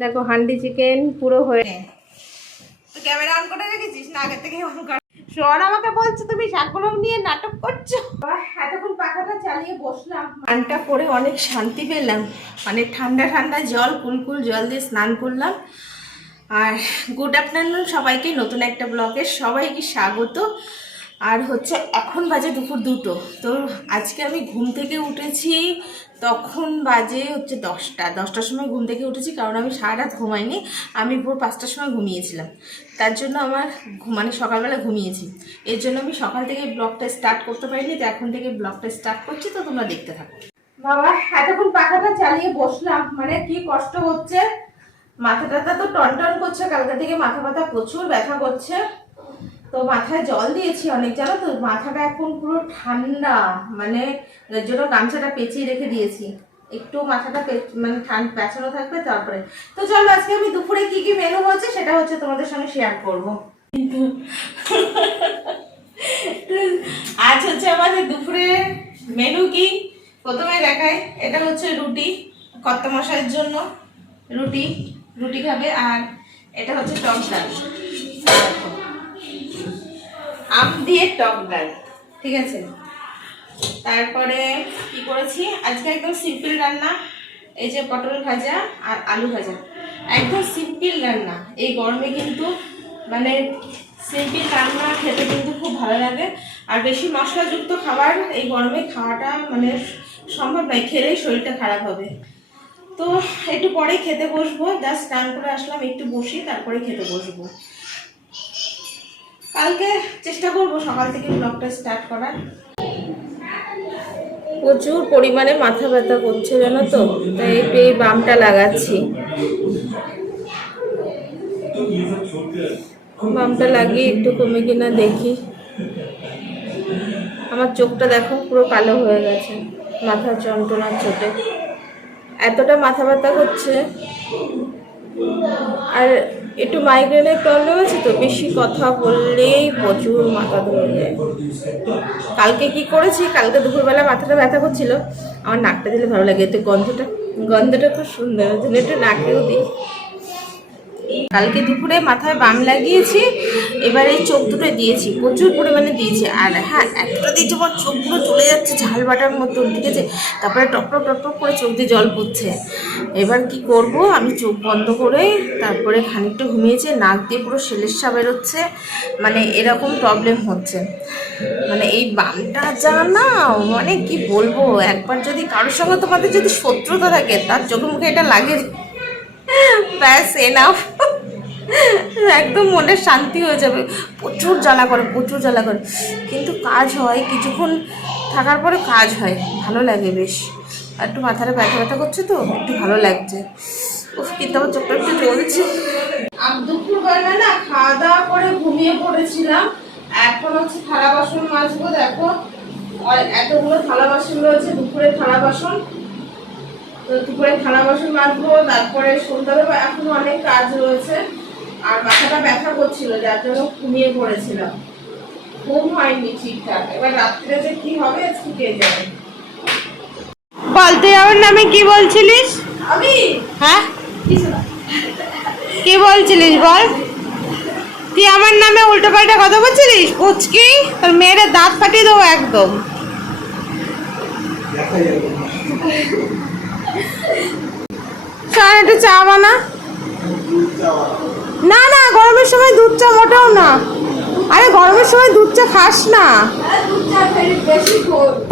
দেখো হান্ডি চিকেন পুরো হয়ে ক্যামেরা অন করে রেখেছিস? না আগে থেকে অন কর। শোন আমাকে বলছে তুমি শাকগুলো নিয়ে নাটক করছ। এতক্ষণ পাখাটা চালিয়ে বসলাম। স্নানটা করে অনেক শান্তি পেলাম। অনেক ঠান্ডা ঠান্ডা জল কুলকুল জল দিয়ে স্নান করলাম। আর গুড আফটারনুন সবাইকে নতুন একটা ব্লগে সবাইকে স্বাগত। আর হচ্ছে এখন বাজে দুপুর দুটো। তো আজকে আমি ঘুম থেকে উঠেছি তখন বাজে হচ্ছে দশটা। দশটার সময় ঘুম থেকে উঠেছি কারণ আমি সারা রাত ঘুমাইনি, আমি ভোর পাঁচটার সময় ঘুমিয়েছিলাম। তার জন্য আমার মানে সকালবেলা ঘুমিয়েছি। এর জন্য আমি সকাল থেকে ব্লগটা স্টার্ট করতে পারিনি, তো এখন থেকে ব্লগটা স্টার্ট করছি, তো তোমরা দেখতে থাকো। বাবা, এতক্ষণ পাখাটা চালিয়ে বসলাম মানে কি কষ্ট হচ্ছে? মাথা টাথা তো টন করছে, কালকে থেকে মাথা ব্যথা প্রচুর ব্যথা করছে। তো মাথায় জল দিয়েছি অনেক, জানো তো? মাথাটা এখন পুরো ঠান্ডা মানে এর জন্য গামছাটা পেঁচিয়ে রেখে দিয়েছি। একটু মাথাটা মানে ঠান্ডা পেঁচানো থাকবে তারপরে। তো চলো, আজকে আমি দুপুরে কি কি মেনু হচ্ছে সেটা হচ্ছে তোমাদের সঙ্গে শেয়ার করব। আজ হচ্ছে আমাদের দুপুরে মেনু কি? প্রথমে দেখাই, এটা হচ্ছে রুটি কর্তা মশাইয়ের জন্য রুটি রুটি খাবে আর এটা হচ্ছে টক ডাল। আম দিয়ে টক ডাল, ঠিক আছে? তারপরে কি করেছি? আজকে একদম সিম্পল রান্না, এই যে পটল ভাজা আর আলু ভাজা। একদম সিম্পল রান্না। এই গরমে কিন্তু মানে সিম্পল রান্না খেতে কিন্তু খুব ভালো লাগে। আর বেশি মশলাযুক্ত খাবার, এই গরমে খাওয়াটা মানে সম্ভব নয়, খেলেই শরীরটা খারাপ হবে। তো একটু পরে খেতে বসবো, জাস্ট স্নান করে আসলাম, একটু বসি, তারপরে খেতে বসবো। কালকে চেষ্টা করব সকাল থেকে ব্লগটা স্টার্ট করার। প্রচুর পরিমাণে মাথা ব্যথা করছে, জানো তো? তাই এই বামটা লাগাচ্ছি। বামটা লাগিয়ে একটু কমে কিনা দেখি। আমার চোখটা দেখো, পুরো কালো হয়ে গেছে, মাথার যন্ত্রণার চোটে। এতটা মাথা ব্যথা করছে। আর একটু মাইগ্রেনের প্রবলেম আছে তো? বেশি কথা বললেই প্রচুর মাথা ধরে যায়। কালকে কি করেছি? কালকে দুপুরবেলা মাথাটা ব্যথা করছিল। আমার নাকটা দিলে ভালো লাগে। এতে গন্ধটা গন্ধটা খুব সুন্দর জন্য একটু নাকেও দিই। কালকে দুপুরে মাথায় বাম লাগিয়েছি, এবার এই চোখ দুটো দিয়েছি, প্রচুর পরিমাণে দিয়েছি। আর হ্যাঁ একটা দিয়েছি, আমার চোখগুলো চলে যাচ্ছে, ঝাল বাটার মতন ঠিক আছে? তারপরে টপ টপ টপ টপ করে চোখ দিয়ে জল পড়ছে। এবার কি করব, আমি চোখ বন্ধ করে তারপরে খানিকটা ঘুমিয়েছে, নাক দিয়ে পুরো সেলেসা বেরোচ্ছে মানে এরকম প্রবলেম হচ্ছে। মানে এই বামটা যা না মানে কি বলব, একবার যদি কারোর সঙ্গে তোমাদের যদি শত্রুতা থাকে, তার চোখে মুখে এটা লাগে। ব্যাস এনাফ একদম মনের শান্তি হয়ে যাবে। প্রচুর জ্বালা করে, প্রচুর জ্বালা করে। কিন্তু কাজ হয়, কিছুক্ষণ থাকার পরে কাজ হয়। ভালো লাগে বেশ। একটু মাথাটা ব্যথা ব্যথা করছে তো, একটু ভালো লাগছে। উফ, কিন্তু আমার চোখটা একটু জ্বলছে। দুপুরবেলা না খাওয়া দাওয়া করে ঘুমিয়ে পড়েছিলাম। এখন হচ্ছে থালা বাসন মাজবো, দেখো। এতগুলো থালা বাসন রয়েছে, দুপুরে থালা বাসন। তো দুপুরে থালা বাসন মাজবো তারপরে সন্ধ্যা সন্ধ্যাবেলা এখন অনেক কাজ রয়েছে। আর মাথাটা ব্যথা করছিল যার জন্য ঘুমিয়ে পড়েছিলাম। ঘুম হয়নি ঠিকঠাক। এবার রাত্রে যে কি হবে ছুটে যাবে বল তুই আমার নামে কি বলছিলিস? আমি? হ্যাঁ? কি বলছিলিস বল? তুই আমার নামে উল্টো পাল্টা কথা বলছিলিস? পুচকি তোর মেয়ের দাঁত ফাটিয়ে দেবো একদম। চল একটু চা বানা। না না গরমের সময় দুধ চা মোটেও না। আরে গরমের সময় দুধ চা খাস না।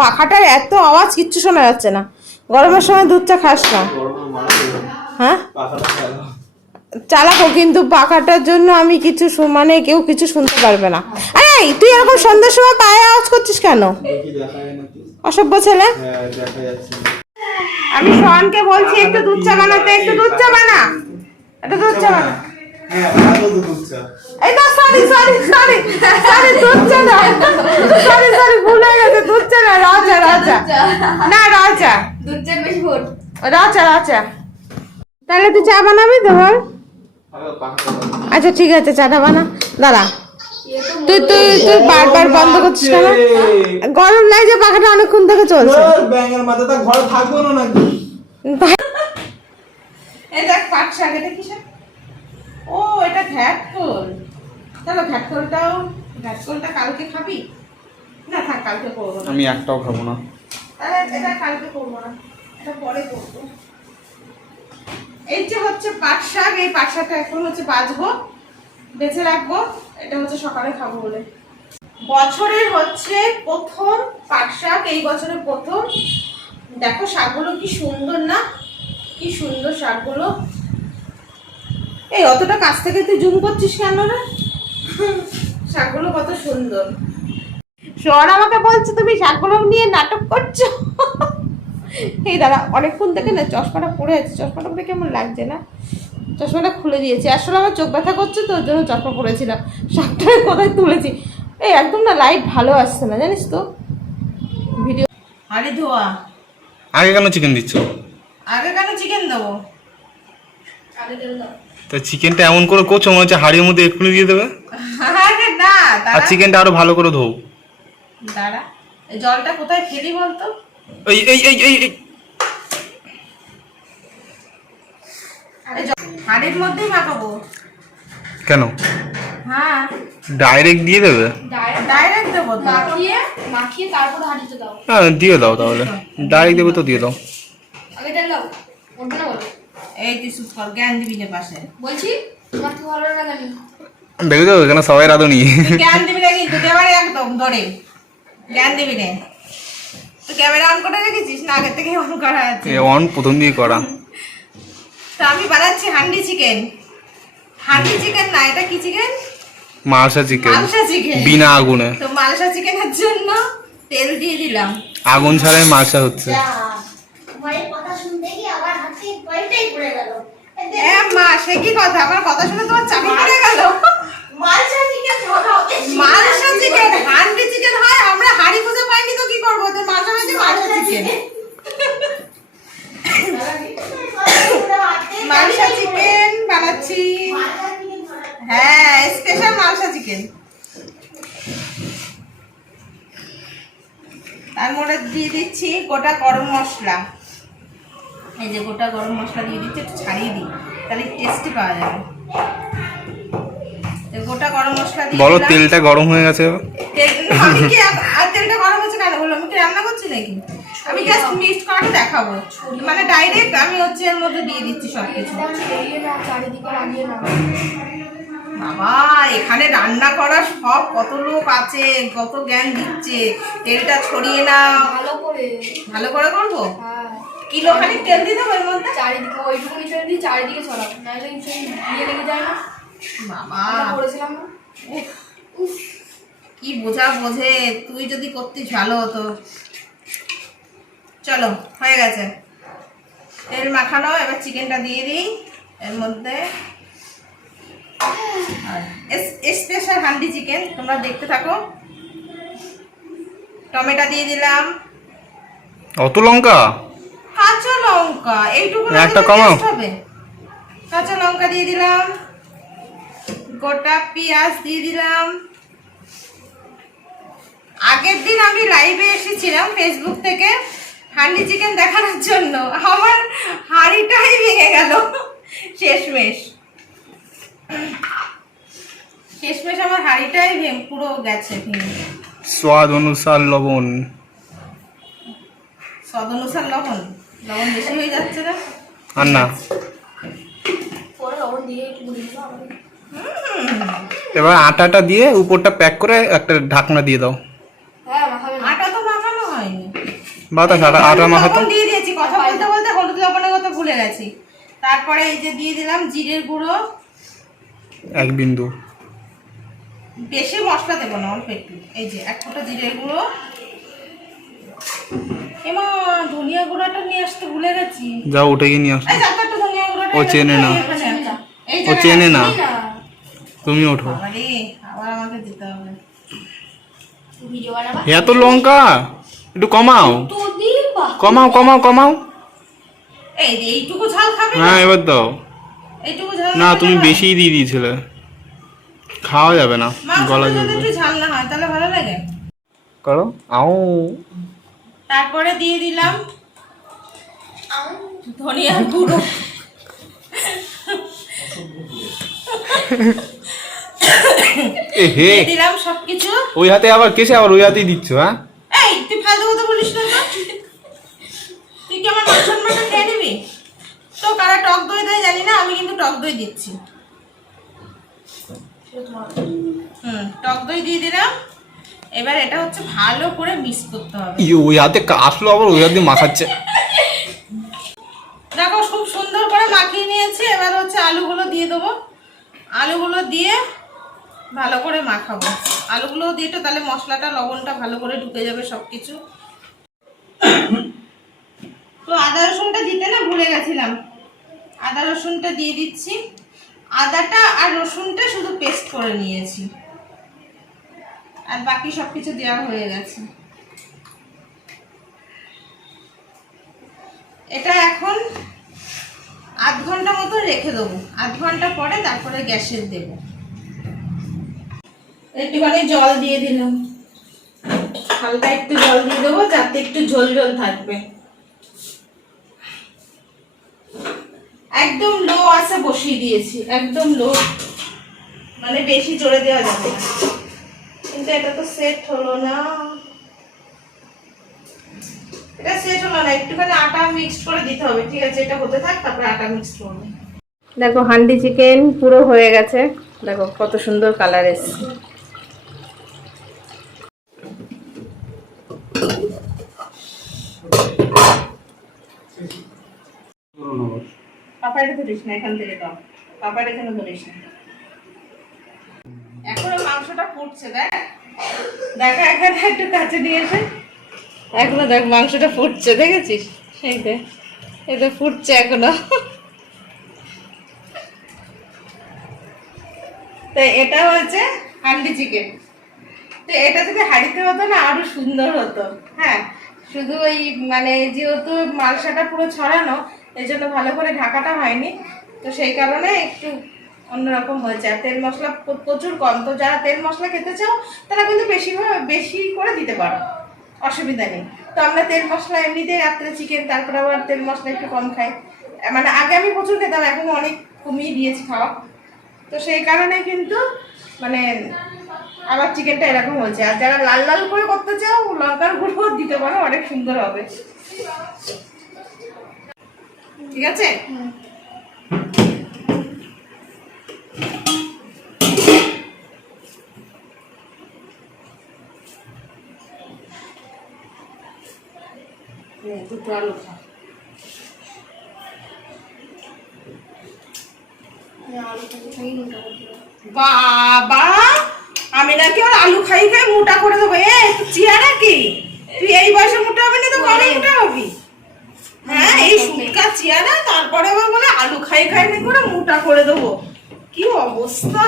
পাখাটার এত আওয়াজ কিচ্ছু শোনা যাচ্ছে না। গরমের সময় দুধ চা খাস না। হ্যাঁ? চালাকো কিন্তু পাখাটার জন্য আমি কিছু মানে কেউ কিছু শুনতে পারবে না। আরে তুই এরকম সন্ধ্যার সময় পায়ে আওয়াজ করছিস কেন? অসভ্য ছেলে? আমি সোহানকে বলছি একটু দুধ চা বানাতে একটু দুধ চা বানা। একটু দুধ চা বানা। এই তো সরি সরি সরি সরি দুধ চা না। সরি সরি ভুল হয়ে গেছে দুধ চা না রাজা রাজা। না রাজা। দুধ চার বেশি ভোট রাজা রাজা। তাহলে তুই চা বানাবি তো বল? আচ্ছা ঠিক আছে চাটা বানা। দাঁড়া। তুই তুই তুই বারবার বন্ধ করছিস কেন? গরম লাগছে পাখাটা অনেকক্ষণ থেকে চলছে। ব্যাঙের মাথাটা ঘরে থাকব না নাকি? এই দেখ পাট শাক এটা কি শাক? ও এটা ঘ্যাটকোল চলো ঘ্যাটকোলটাও ঘ্যাটকোলটা কালকে খাবি? না থাক কালকে করব না। আমি একটাও খাব না। তাহলে এটা কালকে করব না এটা পরে করব। এই যে হচ্ছে পাট শাক এই পাট শাকটা এখন হচ্ছে বাজবো বেছে রাখব, এটা হচ্ছে সকালে খাব বলে। বছরের হচ্ছে প্রথম পাট শাক, এই বছরের প্রথম। দেখো, শাকগুলো কি সুন্দর না? কি সুন্দর শাকগুলো। এই, অতটা কাছ থেকে তুই জুম করছিস কেন রে? শাকগুলো কত সুন্দর। শোন, আমাকে বলছে তুমি শাকগুলো নিয়ে নাটক করছ। এই দাদা অনেকক্ষণ থেকে না চশমাটা পরে আছে। চশমাটা পরে কেমন লাগছে না? চশমাটা খুলে দিয়েছি। আসলে আমার চোখ ব্যথা করছে তো ওর জন্য চশমা পরেছিলাম। শাকটা কোথায় তুলেছি? এই একদম না লাইট ভালো আসছে না জানিস তো। ভিডিও আরে ধোয়া। আগে কেন চিকেন দিচ্ছ? আগে কেন চিকেন দেবো? তা চিকেনটা এমন করে করছ মনে হচ্ছে হাড়ির মধ্যে এক্ষুনি দিয়ে দেবে। আরে না আর চিকেনটা আরও ভালো করে ধোও। দাঁড়া। এই জলটা কোথায় ফেলি বলতো? এই এই এই এই এই এই জল- হাঁড়ির মধ্যেই মাখাবো। কেন? হ্যাঁ। ডাইরেক্ট দিয়ে দেবে? ডাইরেক্ট দেবো মাখিয়ে মাখিয়ে তারপরে হাঁড়িতে দাও। হ্যাঁ দিয়ে দাও তাহলে। ডাইরেক্ট দেবে তো দিয়ে দাও। আগে তেল দাও। উঠবে না বলো। এই তুই চুপ কর জ্ঞান দিবি না পাশে। বলছি তোমার তো ভালো না জানি? দেখেছ এখানে সবাই রাঁধুনি। জ্ঞান দিবি না কিন্তু ক্যামেরা একদম ধরে। জ্ঞান দিবি না। ক্যামেরা অন করে রেখেছিস না? আগে থেকে অন করা আছে। অন প্রথম দিয়ে করা। তো আমি বানাচ্ছি হান্ডি চিকেন। হান্ডি চিকেন না এটা কি chicken? Malsa chicken. Malsa chicken. বিনা আগুনে। তো মালসা চিকেনের জন্য তেল দিয়ে দিলাম। আগুন ছাড়াই মালসা হচ্ছে। কথা শুনতে গিয়ে আমার হাতে কয়টাই পড়ে গেল। মা সে কি কথা? আমার কথা শুনে তোমার চাকরি পড়ে গেল? Malsa chicken malsa chicken handi chicken হয় আমরা হাড়ি খুঁজে পাইনি তো কি করব? তো মালসা হয়েছে মালসা চিকেন মালসা চিকেন বানাচ্ছি হ্যাঁ স্পেশাল মালসা চিকেন তার মধ্যে দিয়ে দিচ্ছি গোটা গরম মশলা। এই যে গোটা গরম মশলা দিয়ে দিচ্ছি একটু ছাড়িয়ে দিই তাহলে টেস্টি পাওয়া যাবে। গোটা গরম মশলা দিয়ে বলো তেলটা গরম হয়ে গেছে আমি কি আর তেলটা গরম হচ্ছে কেন? বলল আমি কি রান্না করছি নাকি? আমি জাস্ট মিক্স করে দেখাবো। মানে ডাইরেক্ট আমি হচ্ছে এর মধ্যে দিয়ে দিচ্ছি সব কিছু চারিদিকে লাগিয়ে নাও। বাবা এখানে রান্না করার সব কত লোক আছে কত জ্ঞান দিচ্ছে তেলটা ছড়িয়ে না ভালো করে। ভালো করে করব? হ্যাঁ। কিলো খানি তেল দিয়ে দেবো এর মধ্যে? চারিদিকে ওইটুকুনি তেল দিয়ে চারিদিকে ছড়াও নাহলে দিয়ে লেগে যায় না। বাবা। করেছিলাম না। কি বোঝা বোঝে তুই যদি করতিস ভালো হতো। চলো হয়ে গেছে। তেল মাখানো এবার চিকেনটা দিয়ে দিই এর মধ্যে স্পেশাল হান্ডি চিকেন তোমরা দেখতে থাকো। টমেটো দিয়ে দিলাম। অত লঙ্কা? কাঁচা লঙ্কা এইটুকু একটা কমাও। হবে। কাঁচা লঙ্কা দিয়ে দিলাম। গোটা পেঁয়াজ দিয়ে দিলাম। আগের দিন আমি লাইভে এসেছিলাম ফেসবুক থেকে হান্ডি চিকেন দেখানোর জন্য। আমার হাঁড়িটাই ভেঙে গেল। শেষমেশ। শেষমেশ আমার হাঁড়িটাই পুরো গেছে স্বাদ অনুসার লবণ। স্বাদ অনুসার লবণ? লবণ বেশি হয়ে যাচ্ছে না? আর না। পরে লবণ দিয়ে একটু গুলে দিবা আবার এবার আটাটা দিয়ে উপরটা প্যাক করে একটা ঢাকনা দিয়ে দাও। হ্যাঁ আটা তো মাখানো হয়নি। বাতাস আটা আটা মাখাতো? দিয়ে দিয়েছি কথা বলতে বলতে হলুদ লবণের কথা ভুলে গেছি। তারপরে এই যে দিয়ে দিলাম জিরের গুঁড়ো এক বিন্দু। বেশি মশলা দেবো না অল্প একটু। এই যে এক ফোঁটা জিরের গুঁড়ো। এমা ধনিয়া গুঁড়োটা নিয়ে আসতে ভুলে গেছি। যাও উঠে গিয়ে নিয়ে আসো। ও চেনে না। ও চেনে না। তুমি ওঠো। আবার আমাকে দিতে হবে। এত লঙ্কা। একটু কমাও। কমাও কমাও কমাও। এইটুকু ঝাল খাবে হ্যাঁ এবার দাও। এইটুকু ঝাল না তুমি? বেশিই দিয়ে দিয়েছিলে। খাওয়া যাবে না গলা জ্বলবে। একটু ঝাল না হয় তাহলে ভালো লাগে। করো আও তারপরে দিয়ে দিলাম ধনিয়ার গুঁড়ো। এ হে। দিয়ে দিলাম সবকিছু। ওই হাতে আবার কেসে আবার ওই হাতেই দিচ্ছ হ্যাঁ? এই তুই ফালতু কথা বলিস না তুই কি আমার মান সম্মানটা খেয়ে নিবি? তো কারা টক দই দেয় জানি না আমি কিন্তু টক দই দিচ্ছি। হুম টক দই দিয়ে দিলাম। এবার এটা হচ্ছে ভালো করে মিক্স করতে হবে। ওই হাতে আসলো আবার ওই হাতে মাখাচ্ছে। দেখো খুব সুন্দর করে মাখিয়ে নিয়েছি। এবার হচ্ছে আলুগুলো দিয়ে দেবো। আলুগুলো দিয়ে ভালো করে মাখাবো। আলুগুলো দিয়ে তো তাহলে মশলাটা লবণটা ভালো করে ঢুকে যাবে সব কিছু তো আদা রসুনটা দিতে না ভুলে গেছিলাম। আদা রসুনটা দিয়ে দিচ্ছি। আদাটা আর রসুনটা শুধু পেস্ট করে নিয়েছি। আর বাকি সব কিছু দেওয়া হয়ে গেছে। এটা এখন আধ ঘণ্টা মতো রেখে দেবো। আধ ঘণ্টা পরে তারপরে গ্যাসের দেবো। একটুখানি জল দিয়ে দিলাম। হালকা একটু জল দিয়ে দেবো, যাতে একটু ঝোল ঝোল থাকবে। একদম লো আছে বসিয়ে দিয়েছি একদম লো মানে বেশি জোরে দেওয়া যাবে কিন্তু এটা তো সেট হলো না। এটা সেট হলো না একটুখানি আটা মিক্সড করে দিতে হবে ঠিক আছে? এটা হতে থাক তারপরে আটা মিক্সড করব। দেখো হান্ডি চিকেন পুরো হয়ে গেছে। দেখো কত সুন্দর কালার এসছে। পাপাইটা ধরিস না, এখান থেকে দাও। পাপাইটা এখানে ধরিস না। এখনও মাংসটা ফুটছে, দেখ। দেখা এখানে একটু কাছে দিয়েছে এখনও দেখ, মাংসটা ফুটছে, দেখেছিস? এই এই যে ফুটছে এখনও। তো এটা হচ্ছে হান্ডি চিকেন। তো এটা যদি হাঁড়িতে হতো না, আরও সুন্দর হতো। হ্যাঁ শুধু ওই মানে যেহেতু মালসাটা পুরো ছড়ানো এই জন্য ভালো করে ঢাকাটা হয়নি। তো সেই কারণে একটু অন্যরকম হয়েছে। আর তেল মশলা প্রচুর কম। তো যারা তেল মশলা খেতে চাও, তারা কিন্তু বেশিভাবে বেশি করে দিতে পারো। অসুবিধা নেই। তো আমরা তেল মশলা এমনিতেই রাত্রে চিকেন, তারপরে আবার তেল মশলা একটু কম খাই। মানে আগে আমি প্রচুর খেতাম, এখন অনেক কমিয়ে দিয়েছি খাওয়া। তো সেই কারণে কিন্তু মানে আবার চিকেনটা এরকম হয়েছে। আর যারা লাল লাল করে করতে চাও, লঙ্কার গুঁড়ো দিতে পারো, অনেক সুন্দর হবে। ঠিক আছে? দুটো আলু খা। বাবা আমি নাকি ওর আলু খাই খাই মোটা করে দেবো। এ তুই চিয়া নাকি তুই এই বয়সে মোটা হবি না তো কবে মোটা হবি? হ্যাঁ এই চিয়া না তারপরে আবার বলে আলু খাই খাই করে মোটা করে দেবো। কি অবস্থা?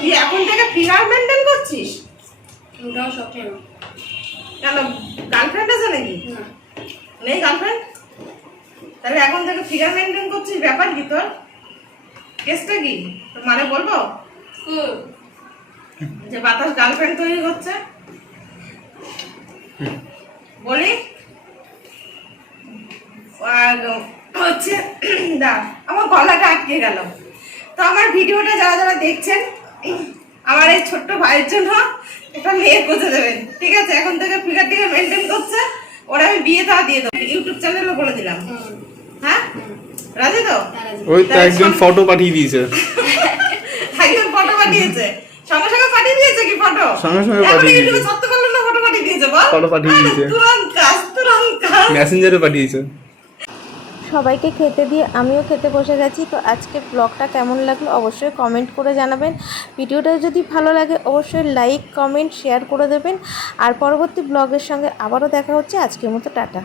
তুই এখন থেকে ফিগার মেনটেন করছিস? ওটাও শখ কেন গার্লফ্রেন্ড আছে নাকি? নেই গার্লফ্রেন্ড তাহলে এখন থেকে ফিগার মেনটেন করছিস? ব্যাপার কি তোর? কেসটা কি? তোর মানে বলব? যে বাতাস গার্লফ্রেন্ড তৈরি করছে। বলি। হচ্ছে দা আমার গলাটা আটকে গেল। তো আমার ভিডিওটা যারা যারা দেখছেন আমার এই ছোট্ট ভাইয়ের জন্য একটা মেয়ে খুঁজে দেবেন ঠিক আছে এখন থেকে ফিগার টিকে মেনটেন করছে ওরা আমি বিয়ে দেওয়া দিয়ে দেবো। ইউটিউব চ্যানেলও বলে দিলাম। হ্যাঁ? রাজি তো? ওই তো একজন ফটো পাঠিয়ে দিয়েছে। একজন ফটো পাঠিয়েছে। সঙ্গে সঙ্গে পাঠিয়ে দিয়েছে কি ফটো সঙ্গে সঙ্গে পাঠিয়ে ইউটিউবে দিয়েছে। সত্য করল না ফটো পাঠিয়ে দিয়েছে বল। Photo পাঠিয়ে দিয়েছে। তুরন্ত কাজ তুরন্ত। কাজ মেসেঞ্জারে পাঠিয়েছে। সবাইকে খেতে দিয়ে আমিও খেতে বসে গেছি। তো আজকে ব্লগটা কেমন লাগল অবশ্যই কমেন্ট করে জানাবেন। ভিডিওটা যদি ভালো লাগে অবশ্যই লাইক, কমেন্ট, শেয়ার করে দেবেন। আর পরবর্তী ব্লগের সঙ্গে আবারও দেখা হচ্ছে। আজকের মতো টাটা।